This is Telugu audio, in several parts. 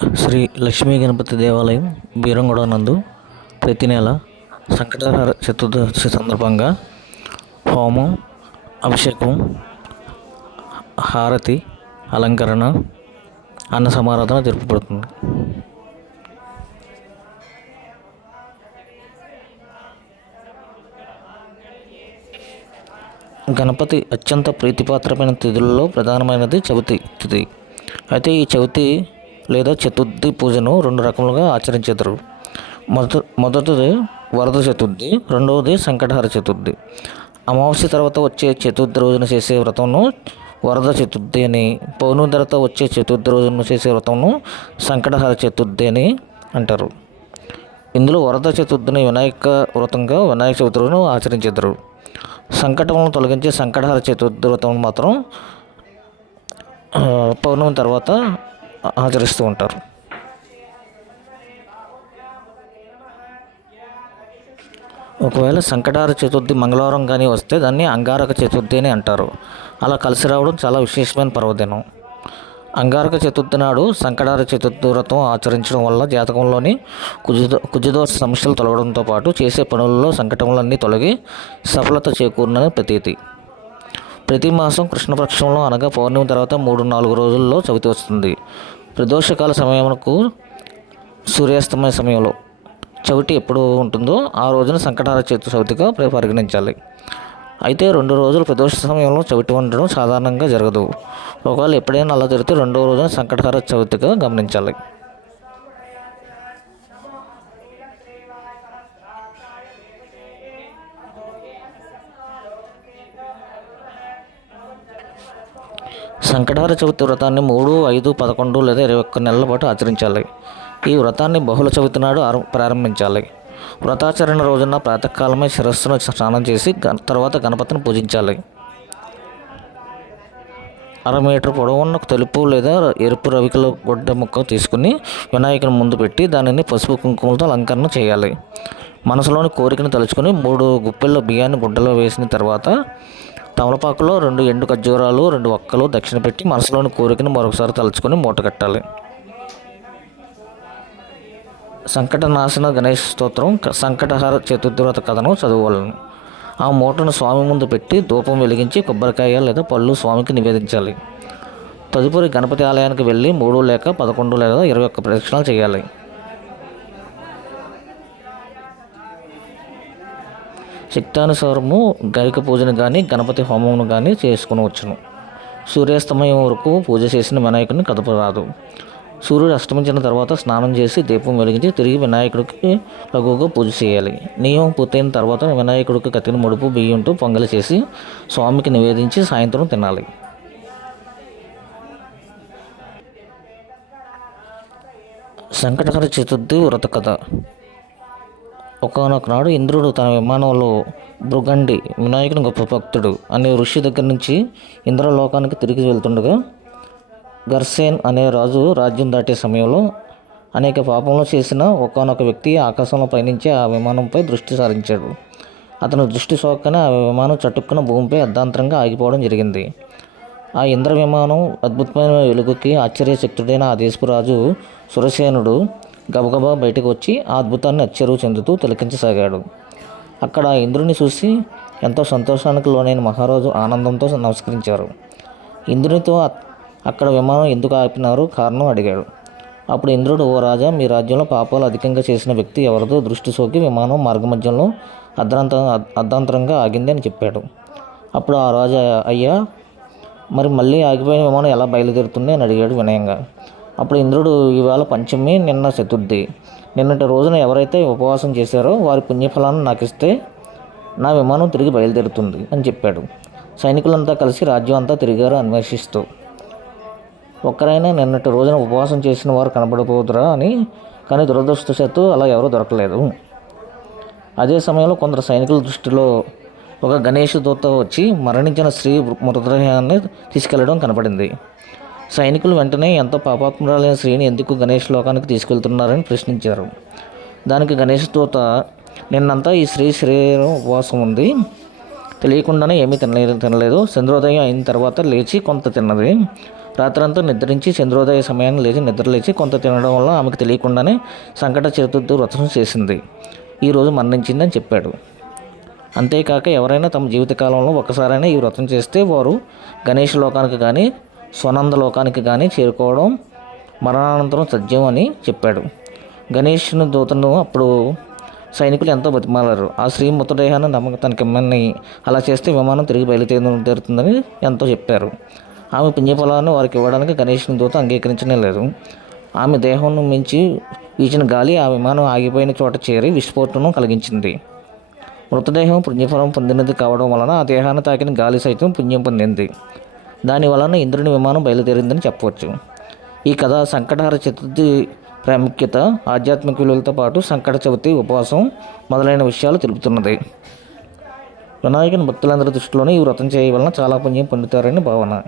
శ్రీ లక్ష్మీ గణపతి దేవాలయం బీరంగూడ నందు ప్రతి నెల సంకటహర చతుర్దశి సందర్భంగా హోమం, అభిషేకం, హారతి, అలంకరణ, అన్న సమారాధన జరుపబడుతుంది. గణపతి అత్యంత ప్రీతిపాత్రమైన తిథులలో ప్రధానమైనది చవితి తిథి. అయితే ఈ చవితి లేదా చతుర్థి పూజను రెండు రకములుగా ఆచరించెదరు. మొదటిది వరద చతుర్థి, రెండవది సంకటహర చతుర్థి. అమావాస్య తర్వాత వచ్చే చతుర్థి రోజున చేసే వ్రతంను వరద చతుర్థి అని, పౌర్ణమి తర్వాత వచ్చే చతుర్థి రోజున చేసే వ్రతంను సంకటహర చతుర్థి అని అంటారు. ఇందులో వరద చతుర్థిని వినాయక వ్రతంగా వినాయక చవితి రోజున ఆచరించెదరు. సంకటములను తొలగించే సంకటహర చతుర్థి వ్రతం మాత్రం పౌర్ణమి తర్వాత ఆచరిస్తూ ఉంటారు. ఒకవేళ సంకటహర చతుర్థి మంగళవారం కానీ వస్తే దాన్ని అంగారక చతుర్థి అని అంటారు. అలా కలిసి రావడం చాలా విశేషమైన పర్వదినం. అంగారక చతుర్థి నాడు సంకటహర చతుర్థి వ్రతం ఆచరించడం వల్ల జాతకంలోని కుజదోష సమస్యలు తొలగడంతో పాటు చేసే పనులలో సంకటములన్నీ తొలగి సఫలత చేకూరునని ప్రతీతి. ప్రతి మాసం కృష్ణపక్షంలో అనగా పౌర్ణమి తర్వాత 3-4 రోజుల్లో చవితి వస్తుంది. ప్రదోషకాల సమయమునకు సూర్యాస్తమయ సమయంలో చవితి ఎప్పుడు ఉంటుందో ఆ రోజున సంకటహర చవితిగా పరిగణించాలి. అయితే 2 రోజులు ప్రదోష సమయంలో చవితి ఉండడం సాధారణంగా జరగదు. ఒకవేళ ఎప్పుడైనా అలా జరిగితే 2వ రోజున సంకటహర చవితిగా గమనించాలి. సంకటహర చవితి వ్రతాన్ని 3, 5, 11 లేదా 21 నెలల పాటు ఆచరించాలి. ఈ వ్రతాన్ని బహుళ చవితి నాడు ప్రారంభించాలి. వ్రతాచరణ రోజున ప్రాతకాలమే శిరస్సును స్నానం చేసి తర్వాత గణపతిని పూజించాలి. 1/2 మీటర్ పొడవున్న తెలుపు లేదా ఎరుపు రవికల గుడ్డ ముక్క తీసుకుని వినాయకుని ముందు పెట్టి దానిని పసుపు కుంకుమలతో అలంకరణ చేయాలి. మనసులోని కోరికను తలుచుకొని 3 గుప్పెళ్ళ బియ్యాన్ని గుడ్డలో వేసిన తర్వాత తమలపాకులో 2 ఎండు ఖర్జూరాలు, 2 వక్కలు దక్షిణ పెట్టి మనసులోని కోరికను మరొకసారి తలుచుకొని మూట కట్టాలి. సంకటనాశన గణేష్ స్తోత్రం, సంకటహర చతుర్థి వ్రత కథను చదవలను. ఆ మూటను స్వామి ముందు పెట్టి ధూపం వెలిగించి కొబ్బరికాయ లేదా పళ్ళు స్వామికి నివేదించాలి. తదుపరి గణపతి ఆలయానికి వెళ్ళి 3 లేక 11 లేదా 21 ప్రదక్షిణాలు చేయాలి. శక్తానుసారము గరిక పూజను కానీ గణపతి హోమమును కానీ చేసుకునవచ్చును. సూర్యాస్తమయం వరకు పూజ చేసిన వినాయకుడిని కదపరాదు. సూర్యుడు అస్తమించిన తర్వాత స్నానం చేసి దీపం వెలిగించి తిరిగి వినాయకుడికి లఘువుగా పూజ చేయాలి. నియమం పూర్తయిన తర్వాత వినాయకుడికి కత్తిని ముడుపు బియ్యంతో పొంగలి చేసి స్వామికి నివేదించి సాయంత్రం తినాలి. సంకటహర చతుర్థి వ్రత కథ. ఒకానొక నాడు ఇంద్రుడు తన విమానంలో భృగండి, వినాయకుని గొప్ప భక్తుడు అనే ఋషి దగ్గర నుంచి ఇంద్రలోకానికి తిరిగి వెళ్తుండగా గర్సేన్ అనే రాజు రాజ్యం దాటే సమయంలో అనేక పాపంలో చేసిన ఒకానొక వ్యక్తి ఆకాశంలో పయనించి ఆ విమానంపై దృష్టి సారించాడు. అతని దృష్టి సోకనే ఆ విమానం చటుక్కున భూమిపై అర్ధాంతరంగా ఆగిపోవడం జరిగింది. ఆ ఇంద్ర విమానం అద్భుతమైన వెలుగుకి ఆశ్చర్యచకితుడైన ఆ దేశపు రాజు సురసేనుడు గబగబా బయటకు వచ్చి ఆ అద్భుతాన్ని ఆశ్చర్యం చెందుతూ తిలకించసాగాడు. అక్కడ ఆ ఇంద్రుని చూసి ఎంతో సంతోషానికి లోనైన మహారాజు ఆనందంతో నమస్కరించారు. ఇంద్రునితో అక్కడ విమానం ఎందుకు ఆపినారు కారణం అడిగాడు. అప్పుడు ఇంద్రుడు, ఓ రాజా, మీ రాజ్యంలో పాపాలు అధికంగా చేసిన వ్యక్తి ఎవరిదో దృష్టి సోకి విమానం మార్గమధ్యంలో అర్ధాంతరంగా ఆగింది అని చెప్పాడు. అప్పుడు ఆ రాజా, అయ్యా, మరి మళ్ళీ ఆగిపోయిన విమానం ఎలా బయలుదేరుతుంది అని అడిగాడు వినయంగా. అప్పుడు ఇంద్రుడు, ఇవాళ పంచమి, నిన్న చతుర్థి. నిన్నటి రోజున ఎవరైతే ఉపవాసం చేశారో వారి పుణ్యఫలాన్ని నాకు ఇస్తే నా విమానం తిరిగి బయలుదేరుతుంది అని చెప్పాడు. సైనికులంతా కలిసి రాజ్యం అంతా తిరిగారు అన్వేషిస్తూ. ఒక్కరైనా నిన్నటి రోజున ఉపవాసం చేసిన వారు కనబడబోదురా అని, కానీ దురదృష్టవశాత్తు అలా ఎవరూ దొరకలేదు. అదే సమయంలో కొందరు సైనికుల దృష్టిలో ఒక గణేష్ దూత వచ్చి మరణించిన స్త్రీ మృతదేహాన్ని తీసుకెళ్లడం కనపడింది. సైనికులు వెంటనే ఎంతో పాపాత్మురాలైన స్త్రీని ఎందుకు గణేష్ లోకానికి తీసుకెళ్తున్నారని ప్రశ్నించారు. దానికి గణేష్ దూత, నిన్నంతా ఈ స్త్రీ శరీరం ఉపవాసం ఉంది, తెలియకుండానే ఏమీ తినలేదు. చంద్రోదయం అయిన తర్వాత లేచి కొంత తిన్నది. రాత్రంతా నిద్రించి చంద్రోదయ సమయాన్ని నిద్రలేచి కొంత తినడం వల్ల ఆమెకు తెలియకుండానే సంకట చతుర్థి వ్రతం చేసింది. ఈరోజు మరణించిందని చెప్పాడు. అంతేకాక ఎవరైనా తమ జీవితకాలంలో ఒక్కసారైనా ఈ వ్రతం చేస్తే వారు గణేష్ లోకానికి కానీ స్వనంద లోకానికి కానీ చేరుకోవడం మరణానంతరం తథ్యం అని చెప్పాడు. గణేష్ను దూతను అప్పుడు సైనికులు ఎంతో బతిమాలారు. ఆ స్త్రీ మృతదేహాన్ని తనకిమ్మని అలా చేస్తే విమానం తిరిగి బయలుదేరుతుందని ఎంతో చెప్పారు. ఆమె పుణ్యఫలాన్ని వారికి ఇవ్వడానికి గణేష్ని దూత అంగీకరించనే లేదు. ఆమె దేహం మించి వీచిన గాలి ఆ విమానం ఆగిపోయిన చోట చేరి విస్ఫోటనం కలిగించింది. మృతదేహం పుణ్యఫలం పొందినది కావడం వలన ఆ దేహాన్ని తాకిన గాలి సైతం పుణ్యం పొందింది. దాని వలన ఇంద్రుని విమానం బయలుదేరిందని చెప్పవచ్చు. ఈ కథ సంకటహర చతుర్థి ప్రాముఖ్యత, ఆధ్యాత్మిక విలువలతో పాటు సంకట చవితి, ఉపవాసం మొదలైన విషయాలు తెలుపుతున్నది. వినాయకుని భక్తులందరి దృష్టిలోనే ఈ వ్రతం చేయవలన చాలా పుణ్యం పొందుతారని భావన.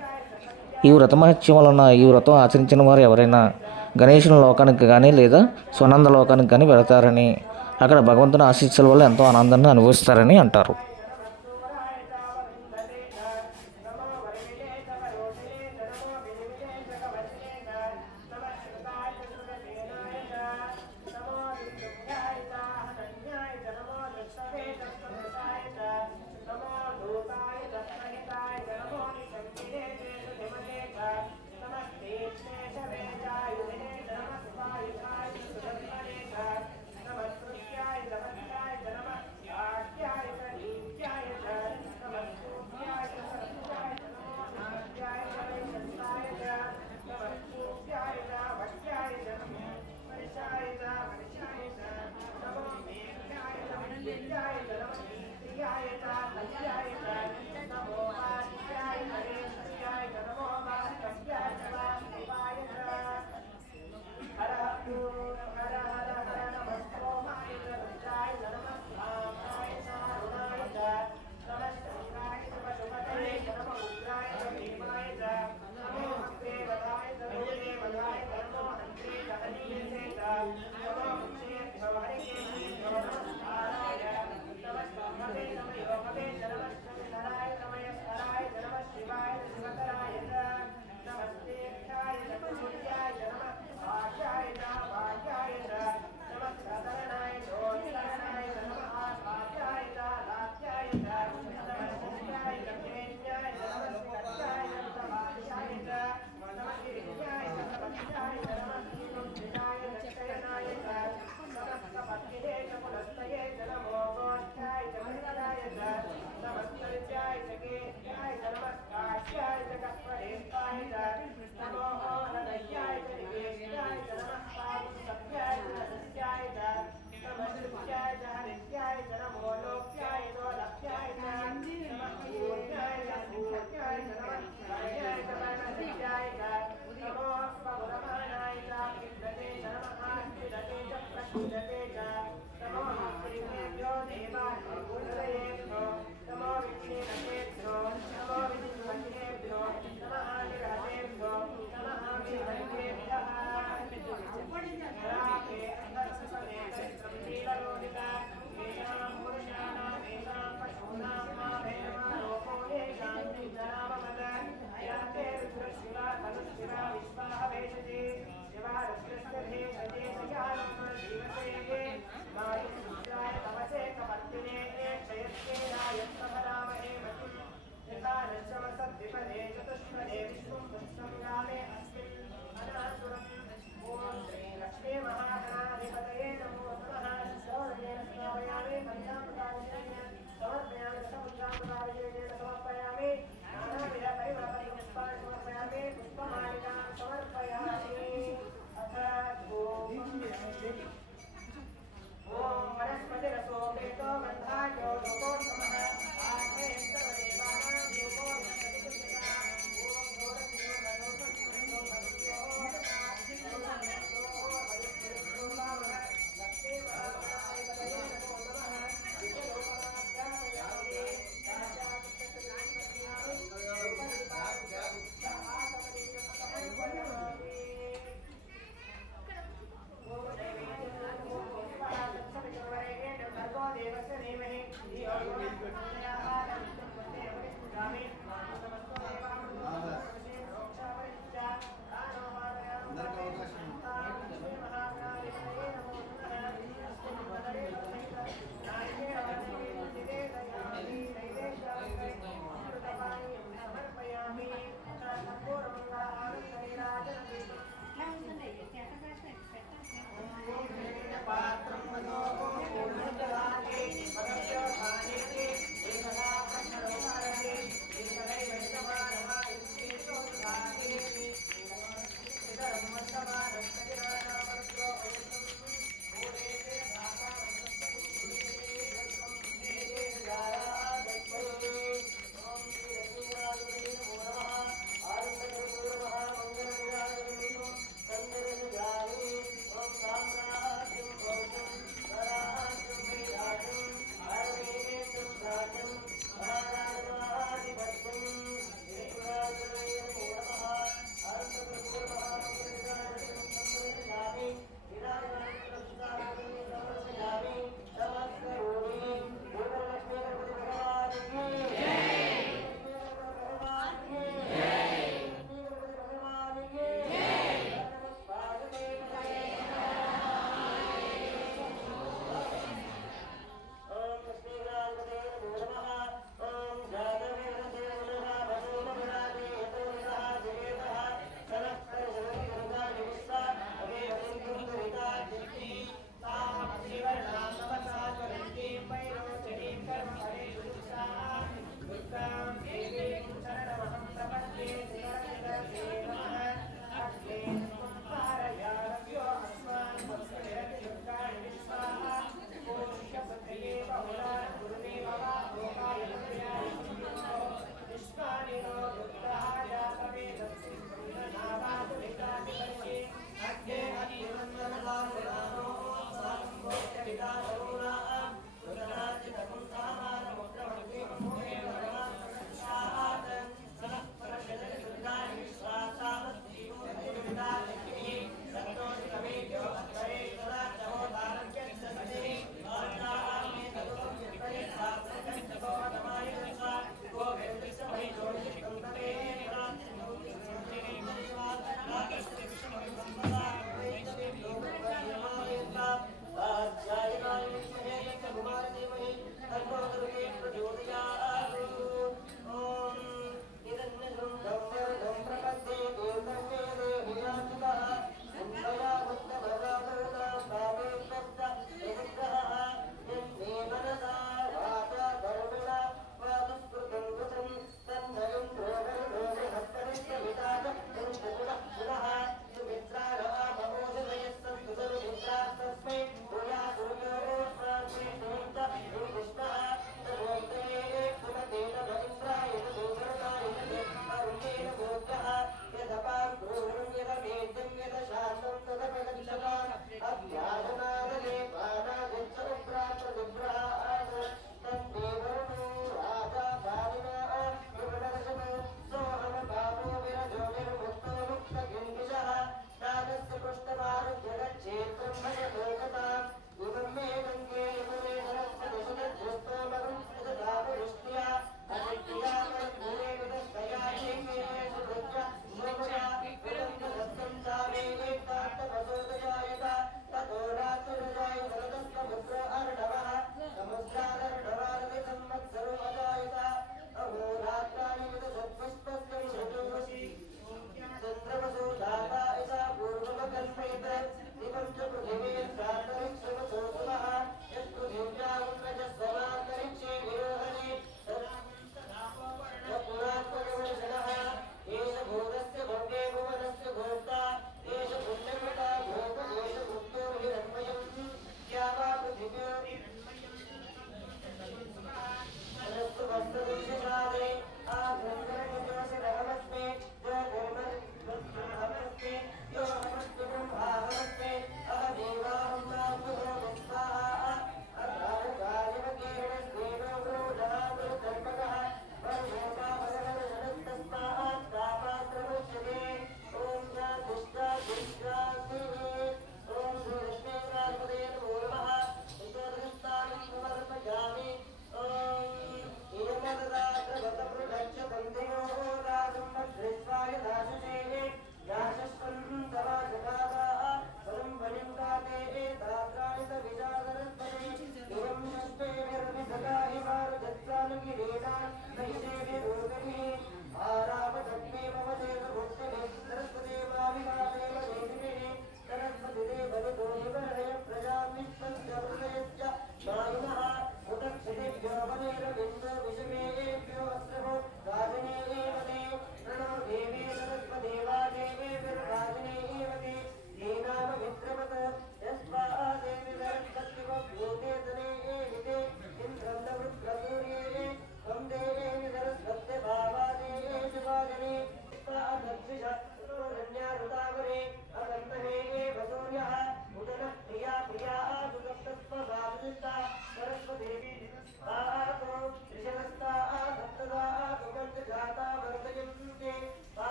ఈ వ్రత మహత్యం వలన ఈ వ్రతం ఆచరించిన వారు ఎవరైనా గణేశుని లోకానికి కానీ లేదా స్వనంద లోకానికి కానీ వెళతారని, అక్కడ భగవంతుని ఆశీస్సుల వల్ల ఎంతో ఆనందాన్ని అనుభవిస్తారని అంటారు.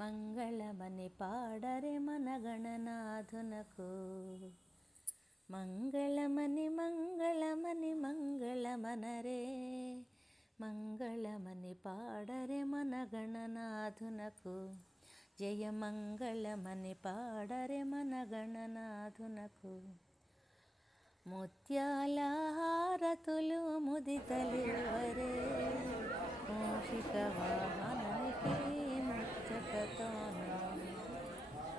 మంగళమని పాడరే మన గణనాథునకు. మంగళమని మంగళమని మంగళమనరే, మంగళమని పాడరే మన గణనాథునకు. జయ మంగళమని పాడరే మన గణనాథునకు. ముత్యాల హారతులు ముదితలివరే, మూషిక వాహనానికి ముచ్చటతోను.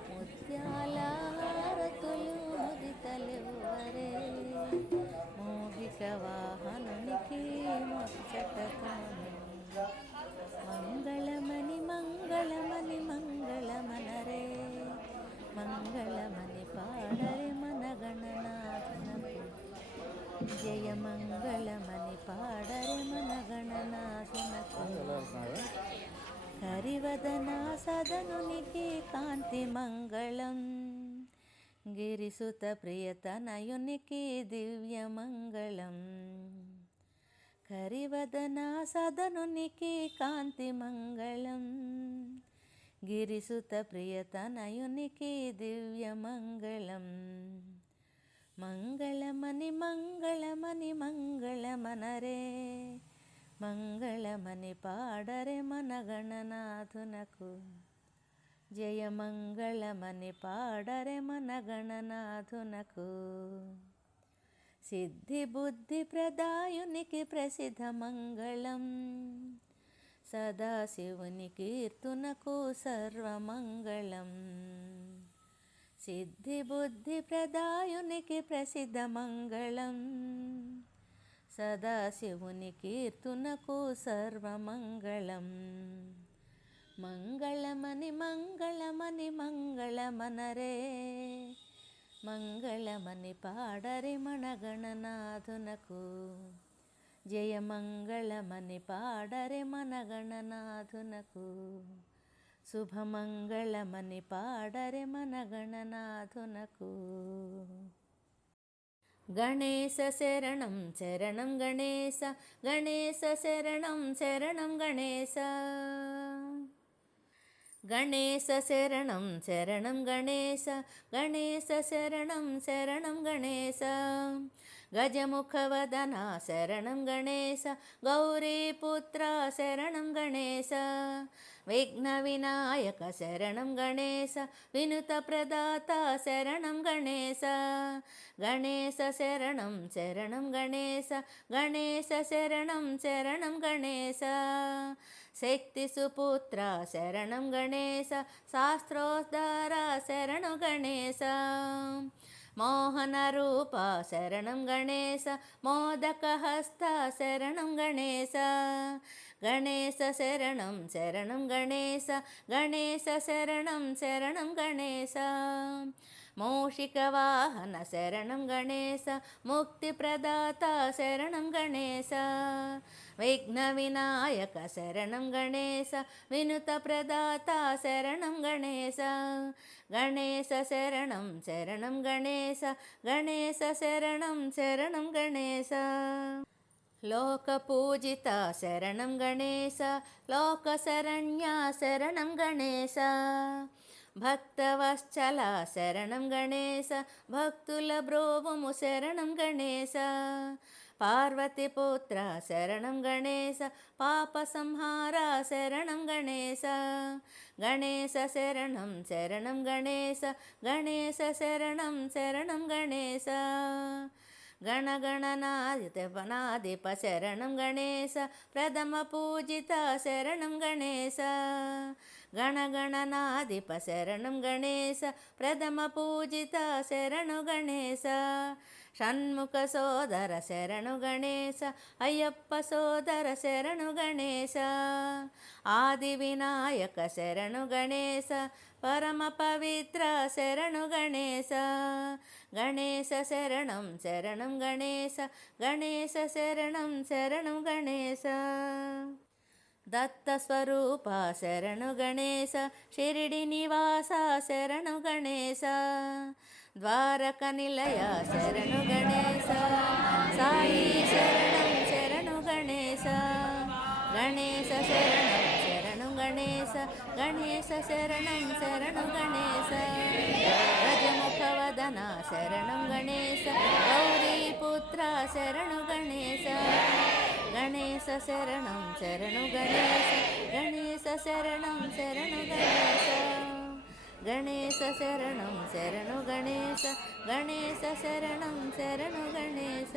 ముత్యాల హారతులు ముదితలివరే, మూషిక వాహనానికి ముచ్చటతోను. మంగళమని మంగళమని మంగళమనరే, మంగళమని పాడరే మన గణనాథునకు. జయ మంగళమని పాడరే మన గణనాథునకు. హరివదన సదనునికి కాంతి మంగళం, గిరిసుత ప్రియతనయునికి దివ్య మంగళం. హరివదన సదనునికి కాంతి మంగళం, గిరిసుత ప్రియతనయునికి దివ్య మంగళం. మంగళమని మంగళమని మంగళమనరే, మంగళమని పాడరే మన గణనాథునకు. జయ మంగళమని పాడరే మన గణనాథునకు. సిద్ధి బుద్ధి ప్రదాయునికి ప్రసిద్ధ మంగళం, సదాశివుని కీర్తునకు సర్వమంగళం. సిద్ధి బుద్ధి ప్రదాయునికి ప్రసిద్ధ మంగళం, సదాశివుని కీర్తునకు సర్వమంగళం. మంగళమని మంగళమని మంగళమనరే, మంగళమని పాడరే మన గణనాథునకు. జయ మంగళమని పాడరే మన గణనాథునకు. శుభమంగళమని పాడరే మన గణనాథునకు. గణేశ శరణం శరణం గణేశ, గణేశ శరణం శరణం గణేశ. గణేశ శరణం శరణం గణేశ, గణేశ శరణం శరణం గణేశ. గజముఖవదన శరణం గణేశ, గౌరీపుత్ర శరణం గణేశ. విఘ్న వినాయక శరణం గణేశ, వినుత ప్రదాత శరణం గణేశ. గణేశ శరణం శరణం గణేశ, గణేశ శరణం శరణం గణేశ. శక్తి సుపుత్ర శరణం గణేశ, శాస్త్రోద్ధార శరణు గణేశ. మోహన రూప శరణం గణేశ, మోదక హస్త శరణం గణేశ. గణేశ శరణం శరణం గణేశ, గణేశ శరణం శరణం గణేశ. మూషిక వాహన శరణం గణేశ, ముక్తి ప్రదాత శరణం గణేశ. విఘ్న వినాయక శరణం గణేశ, వినుత ప్రదాత శరణం గణేశ. గణేశ శరణం శరణం గణేశ, గణేశ శరణం శరణం గణేశ. లోక పూజిత శరణం గణేశ, లోక శరణ్య శరణం గణేశ. భక్తవత్సల శరణం గణేశ, భక్తుల బ్రోవము శరణం గణేశ. పార్వతీపుత్ర శరణం గణేశ, పాప సంహార శరణం గణేశ. గణేశ శరణం శరణం గణేశ, గణేశ శరణం శరణం గణేశ. గణగణనాధిప శరణం గణేశ, ప్రథమ పూజిత శరణం గణేశ. గణగణనాధిప శరణం గణేశ, ప్రథమ పూజిత శరణు గణేశ. షణ్ముఖ సోదర శరణు గణేశ, అయ్యప్ప సోదర శరణు గణేశ. ఆది వినాయక శరణు గణేశ, పరమ పవిత్ర శరణు గణేశ. గణేశ శరణం శరణం గణేశ, గణేశ శరణం శరణం గణేశ. దత్త స్వరూప శరణు గణేశ, షిరిడి నివాస శరణు గణేశ. ద్వారక నిలయ శరణు గణేశ, సాయి శరణం శరణు గణేశ. గణేశ శరణం శరణు గణేశ, గణేశ గణేశ శరణం శరణు గణేశ గజముఖవదన శరణం గణేశ గౌరీపుత్ర శరణు గణేశ గణేశ శరణం శరణు గణేశ గణేశ శరణం శరణు గణేశ గణేశ శరణం శరణు గణేశ గణేశ శరణం శరణు గణేశ.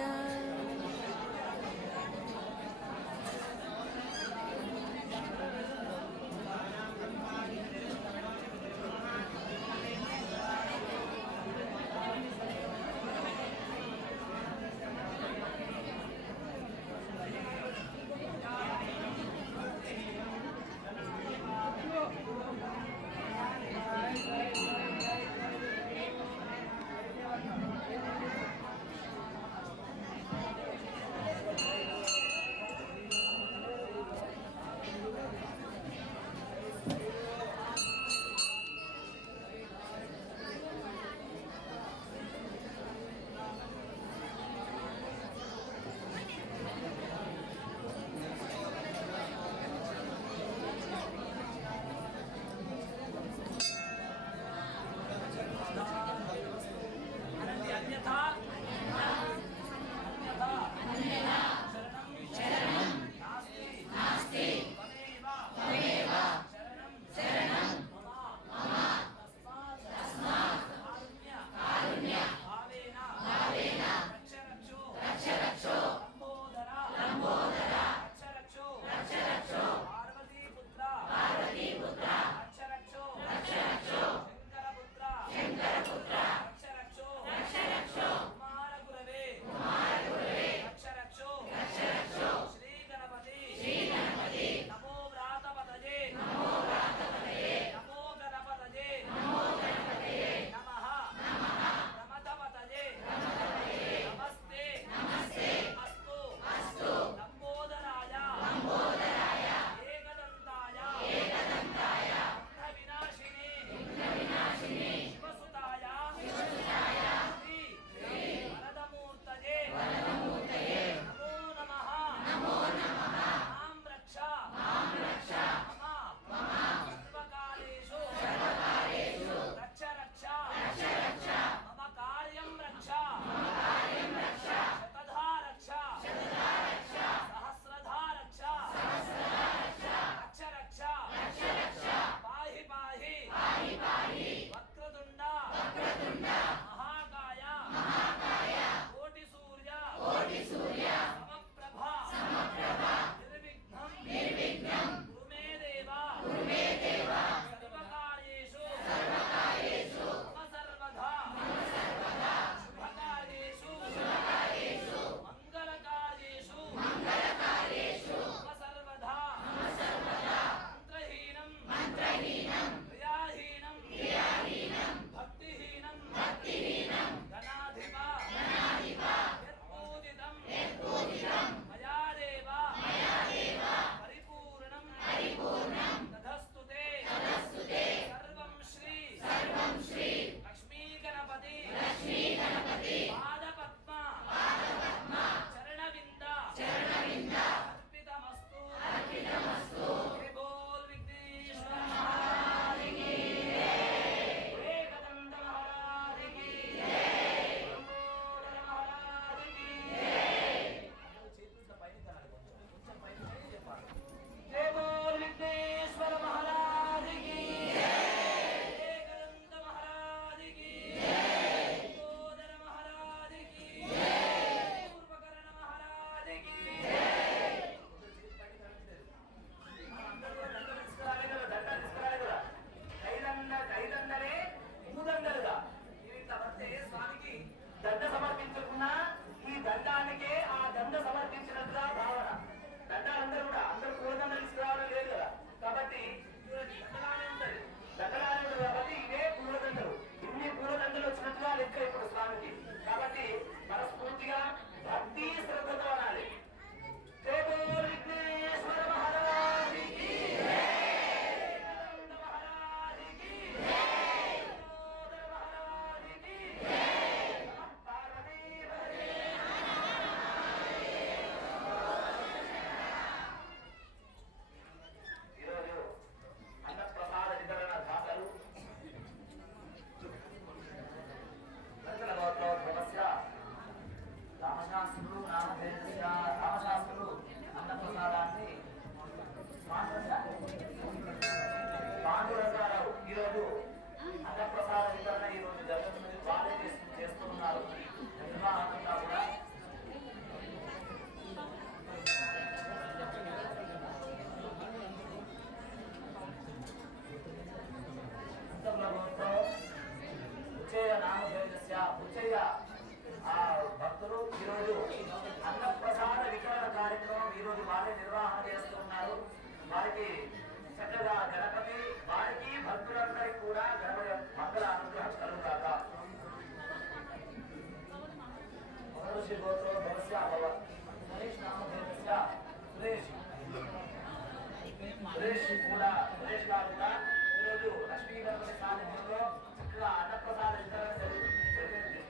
కూడా సురేష్ గారు కూడా ఈరోజు లక్ష్మీ గణపతి సాన్నిధ్యంలో చక్కగా అన్నప్రసాద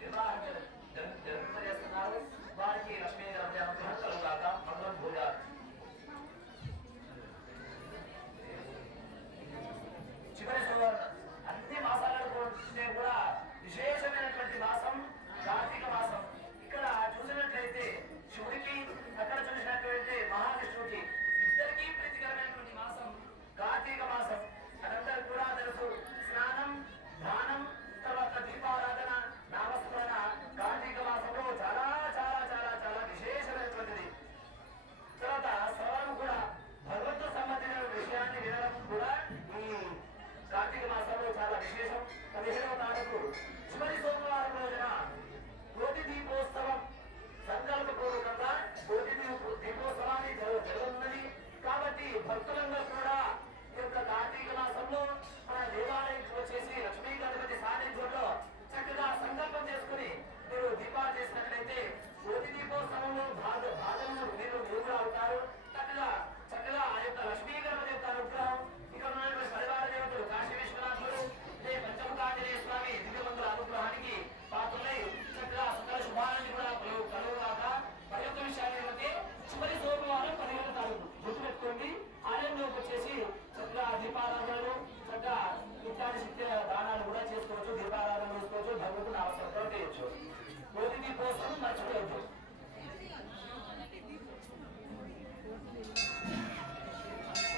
నిర్వహణ చేస్తున్నారు. వారికి లక్ష్మీ గణపతి అనుగ్రహం కలుగుగాక. మంగళం పూజ. చివరి అన్ని మాసాలలో కంటే కూడా విశేషమైనటువంటి మాసం కార్తీక మాసం. ఇక్కడ చూసినట్లయితే శివుడికి, అక్కడ చూసినట్లయితే మహావిష్ణువుకి ఇద్దరికీ ప్రీతికరమైనటువంటి మాసం కార్తీక మాసం. అదంతా కూడా తెలుసు. స్నానం, దానం, తర్వాత దీపారాధన, నామస్మరణ కార్తీక మాసంలో చాలా చాలా చాలా చాలా విశేషమైనటువంటిది. తర్వాత శ్రవణం కూడా భగవంతుడు సంబంధించిన విషయాన్ని వినడం కూడా ఈ కార్తీక మాసంలో చాలా విశేషం. 15వ తారీఖు చివరి సోమవారం రోజున కోటి దీపోత్సవం సంకల్పపూర్వకంగా కోటి దీపోత్సవాన్ని జరుగుతున్నది. కాబట్టి భక్తులందరూ కూడా ఈ యొక్క కార్తీక మాసంలో మన దేవాలయంకి వచ్చేసి లక్ష్మీ గణపతి సాన్నిధ్యంలో చక్కగా సంకల్పం చేసుకుని మీరు దీపాలు చేసినట్లయితే కోటి దీపోత్సవంలో భాగంలో మీరు కూడా అవుతారు. చక్కగా ఆ యొక్క లక్ష్మీ గణపతి యొక్క అనుగ్రహం, ఇక్కడ ఉన్నటువంటి పరివార దేవతలు కాశీ విశ్వనాథుడు, పంచముఖాంజనేయ స్వామి దివ్యమంతుల అనుగ్రహానికి పాత్రలై చక్కగా సకల శుభాలని కూడా కలుగుగాక. మరి యొక్క విషయాన్ని ఏమంటే చివరి సోమవారం 15వ తారీఖు గుర్తుపెట్టుకోండి. ఆలయంలోకి వచ్చేసి చక్కగా దీపారాధనలు, చక్కగా ఇట్లాంటి శక్తి దానాలు కూడా చేసుకోవచ్చు. దీపారాధన చేసుకోవచ్చు, భగవంతుని అవసరం చేయొచ్చు. కోటి దీపోత్సవం మర్చిపోవద్దు.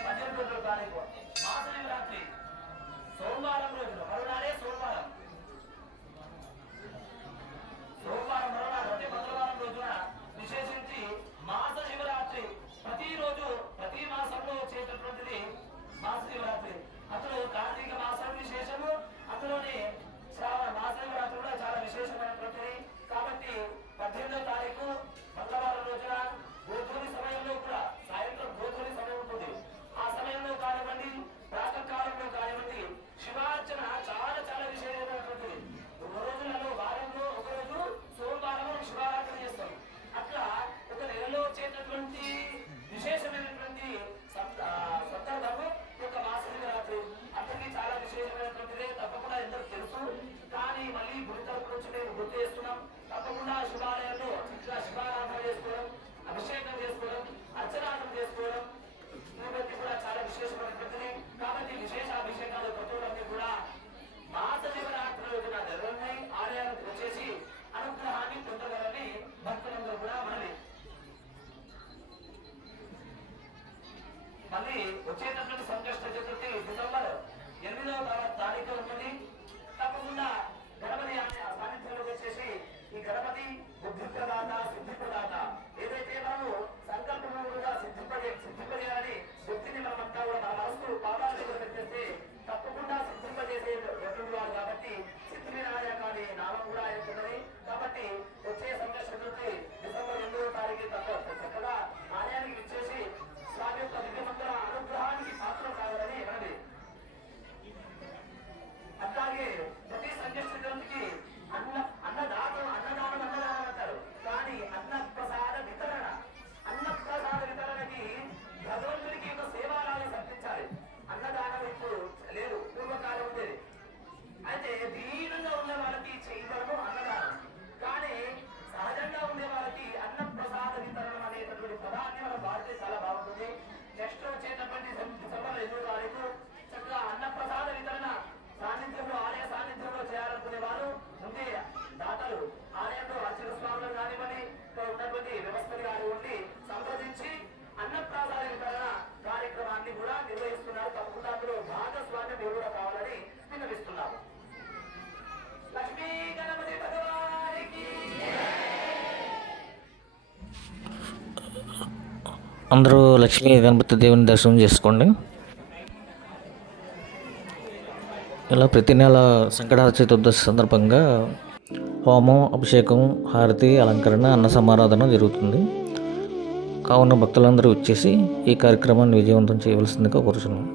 18వ తారీఖు మహాశివరాత్రి సోమవారం రోజున మరునాడే సోమవారం మరునాడు అంటే మంగళవారం రోజున విశేషించి మాస శివరాత్రి. ప్రతిరోజు ప్రతి మాసంలో వచ్చేటటువంటిది మాస శివరాత్రి. అందులో కార్తీక మాసం విశేషము, అందులోనే శ్రావణ మాస శివరాత్రి కూడా చాలా విశేషమైనటువంటిది. కాబట్టి 18వ తారీఖు మంగళవారం రోజున గోధూలి సమయంలో కూడా సాయంత్రం గోధూలి సమయం ఉంటుంది. ఆ సమయంలో కానివ్వండి, ప్రాతకాలంలో కానివ్వండి, శివార్చన చాలా చాలా విశేషమైనటువంటిది. ఒక రోజులలో వారంలో ఒకరోజు సోమవారం శివారాధన చేస్తాం. అట్లా ఒక నెలలో వచ్చేటటువంటి విశేషమైనటువంటి సందర్భము ఒక మాస శివరాత్రి. అప్పటికి చాలా విశేషమైనటువంటిదే, తప్పకుండా ఎందరూ తెలుసు. కానీ మళ్ళీ గుడి తరపు నుంచి మేము గుర్తు చేస్తున్నాం. తప్పకుండా శివాలయంలో చక్కగా శివారాధన చేసుకోవడం, అభిషేకం చేసుకోవడం, అర్చనాదం చేసుకోవడం ఇవన్నీ కూడా చాలా విశేషమైనటువంటిది. కాబట్టి విశేష అభిషేకాలు కృతులన్నీ కూడా మాస శివరాత్రి రోజున జరుగుతున్నాయి. ఆలయానికి వచ్చేసి అనుగ్రహాన్ని పొందగలని భక్తులందరూ కూడా మనవి. మళ్ళీ వచ్చేటటువంటి సంకష్ట చతుర్థి డిసెంబర్ 8వ తారీఖు ఉన్నది. తప్పకుండా గణపతి సాన్నిధ్యంలోకి వచ్చేసి ఈ గణపతి బుద్ధిప్రదాత, సిద్ధిప్రదాత ఏదైతే మనము సంకల్పంగా సిద్ధింపజేయాలని వ్యక్తిని మనమంతా కూడా మన మనసు పాదాల దగ్గర పెట్టేస్తే తప్పకుండా సిద్ధింపజేసేటువంటి వారు. కాబట్టి సిద్ధి వినాయక అనే నామం కూడా అవుతున్నది. కాబట్టి వచ్చే సంకష్ట చతుర్థి డిసెంబర్ 8వ తారీఖు చక్కగా ఆలయానికి విచ్చేసి స్వామి యొక్క దివ్యమంతుల అనుగ్రహానికి పాత్ర కావాలని మనది. అట్లాగే ప్రతి సంకష్ట చతుర్థికి అన్నదానం అంటారు. కానీ అన్నప్రసాద వితరణకి భగవంతుడికి ఒక సేవాలాగా సమర్పించాలి. అన్నదానం ఇప్పుడు లేదు, పూర్వకాలం ఉండేది. అయితే దీనంగా ఉన్న వాళ్ళకి చేయడము అన్నదానం. కానీ సహజంగా ఉండే వాళ్ళకి అన్నప్రసాద వితరణం అనేటటువంటి పదాన్ని మనం వాడితే చాలా బాగుంటుంది. నెక్స్ట్ వచ్చేటటువంటి డిసెంబర్ 8వ తారీఖు చక్కగా అన్నప్రసాద వితరణ సాన్నిధ్యంలో, ఆలయ సాన్నిధ్యంలో చేయాలనుకునే వారు ముందే దాతలు ఆలయంలో అర్చక స్వాములు కానివ్వండి, ఉన్నటువంటి వ్యవస్థలు కానివ్వండి సంప్రదించి అన్నప్రసాద వితరణ కార్యక్రమాన్ని కూడా నిర్వహిస్తున్నారు. తప్పకుండా అందులో భాగస్వామ్యం మీరు కూడా కావాలని విన్నవిస్తున్నాము. లక్ష్మీ గణపతి భగవానికి అందరూ లక్ష్మీ గణపతి దేవుని దర్శనం చేసుకోండి. ఇలా ప్రతి నెల సంకటహర చతుర్దశి సందర్భంగా హోమం, అభిషేకం, హారతి, అలంకరణ, అన్న సమారాధన జరుగుతుంది. కావున భక్తులందరూ వచ్చేసి ఈ కార్యక్రమాన్ని విజయవంతం చేయవలసిందిగా కోరుచున్నాం.